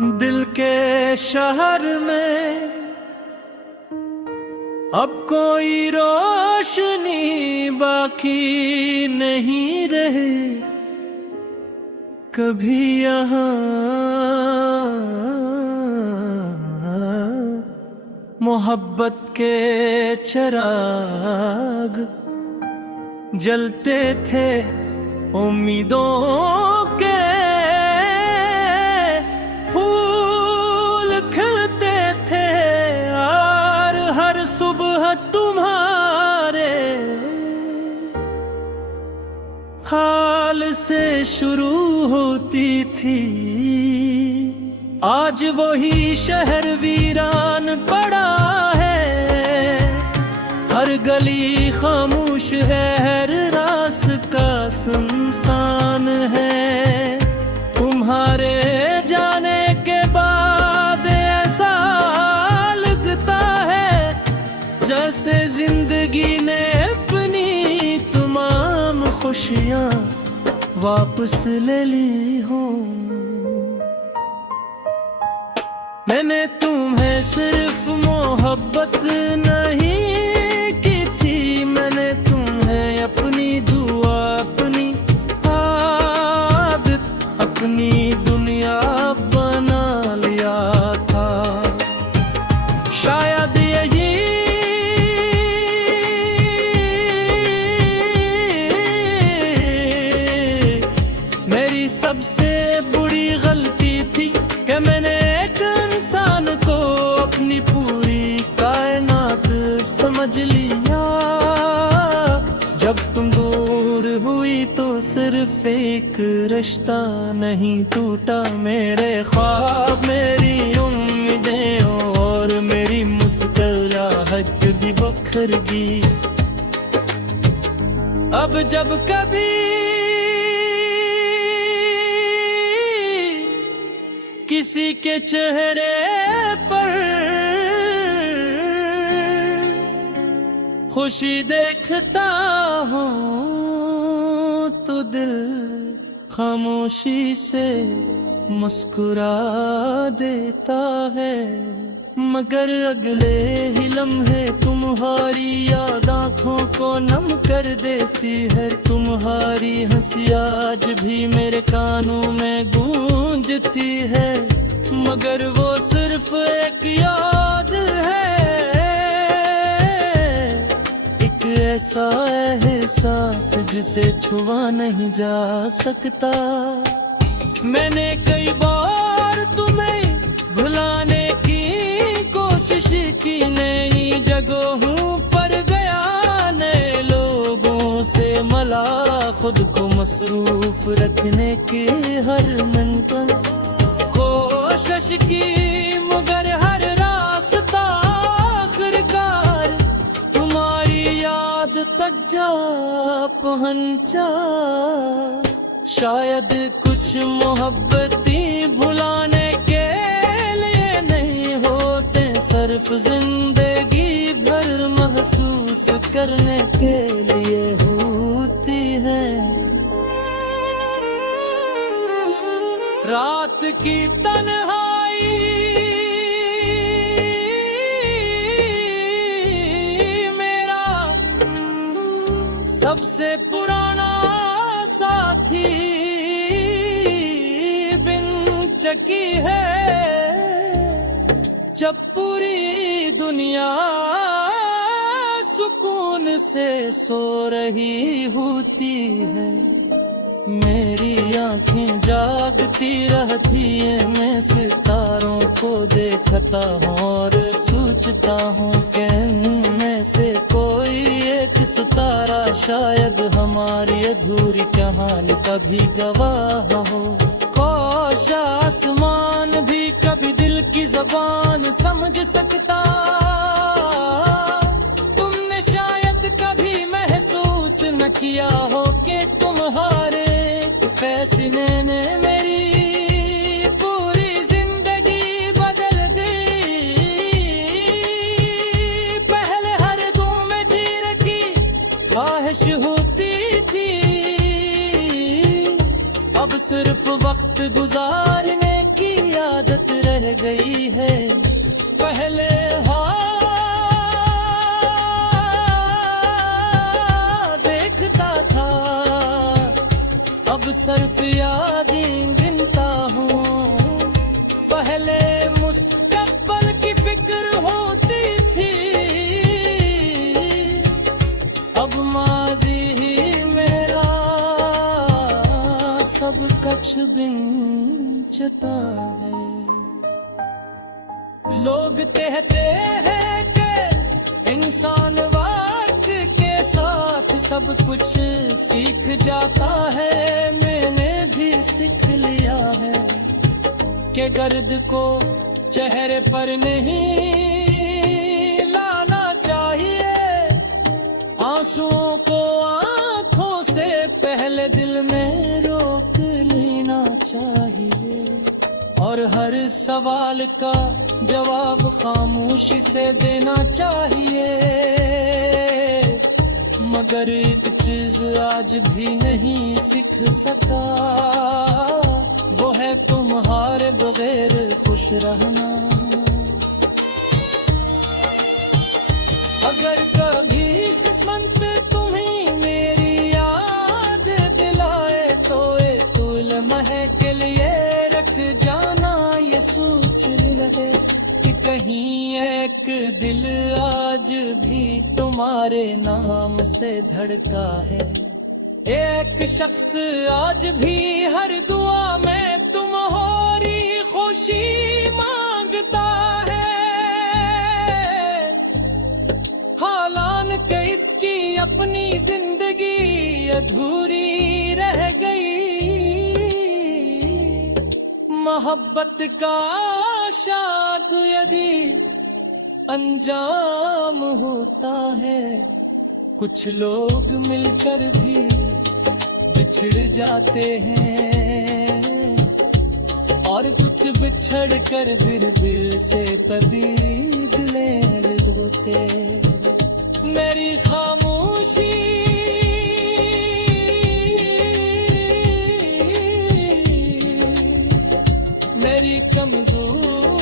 दिल के शहर में अब कोई रोशनी बाकी नहीं रहे। कभी यहाँ मोहब्बत के चिराग जलते थे, उम्मीदों के फूल खिलते थे, और हर सुबह तुम्हारे हाल से शुरू होती थी। आज वही शहर वीरान पड़ा है, हर गली खामोश है, हर रास्ता सुनसान है। तुम्हारे जाने के बाद ऐसा लगता है जैसे जिंदगी ने अपनी तमाम खुशियाँ वापस ले ली हो। मैंने तुम्हें सिर्फ मोहब्बत नहीं की थी, मैंने तुम्हें अपनी दुआ, अपनी आदत, अपनी दुनिया बना लिया था। शायद यही मेरी सबसे बुरी गलती थी कि मैंने इंसान को अपनी पूरी कायनात समझ लिया। जब तुम दूर हुई तो सिर्फ एक रिश्ता नहीं टूटा, मेरे ख्वाब, मेरी उम्मीदें और मेरी मुस्कुराहट भी बिखर गई। अब जब कभी किसी के चेहरे पर खुशी देखता हूँ तो दिल खामोशी से मुस्कुरा देता है। मगर अगले ही लम्हे तुम्हारी याद आँखों को नम कर देती है। तुम्हारी हंसी आज भी मेरे कानों में गूंजती है, मगर वो सिर्फ एक याद है, एक ऐसा एहसास जिसे छुआ नहीं जा सकता। मैंने कई बार तुम्हें भुलाने की कोशिश की, नई जगहों पर गया, नए लोगों से मिला, खुद को मसरूफ रखने की हर मंजिल कोशिश की, मगर हर रास्ता आखिरकार तुम्हारी याद तक जा पहुंचा। शायद कुछ मोहब्बती भुलाने के लिए नहीं होते, सिर्फ जिंदगी भर महसूस करने के लिए होती है। रात की तन्हाई मेरा सबसे पुराना साथी बिन चकी है। जब पूरी दुनिया सुकून से सो रही होती है, मेरी आंखें जागती रहती है, मैं सितारों को देखता हूँ और सोचता हूँ कि इनमें से कोई एक सितारा शायद हमारी अधूरी कहानी कभी गवाह हो। काश आसमान भी कभी दिल की जबान समझ सकता, तुमने शायद कभी महसूस न किया हो कि तुम्हारे फैसले ने मेरी पूरी जिंदगी बदल दी। पहले हर धूम में जीने की ख्वाहिश होती थी, अब सिर्फ वक्त गुजारने की आदत कुछ बिंचता है। लोग कहते हैं कि इंसान वक्त के साथ सब कुछ सीख जाता है। मैंने भी सीख लिया है कि गर्द को चेहरे पर नहीं लाना चाहिए, आंसुओं को आंखों से पहले दिल में रोक लेना चाहिए। और हर सवाल का जवाब खामोशी से देना चाहिए। मगर एक चीज आज भी नहीं सीख सका, वो है तुम्हारे बगैर खुश रहना। अगर कभी किस्मत तुम्हें मेरी याद दिलाए तो एक लम्हे के लिए रख जाना ये सोच रहे कि कहीं एक दिल आज भी तुम्हारे नाम से धड़का है। एक शख्स आज भी हर दुआ में तुम्हारी खुशी मांगता है। हालांकि इसकी अपनी जिंदगी अधूरी रह गई। मोहब्बत का शाद यदि अंजाम होता है, कुछ लोग मिलकर भी बिछड़ जाते हैं और कुछ बिछड़ कर बिरबिर से तबीयत होते। मेरी खामोशी मेरी कमजोरी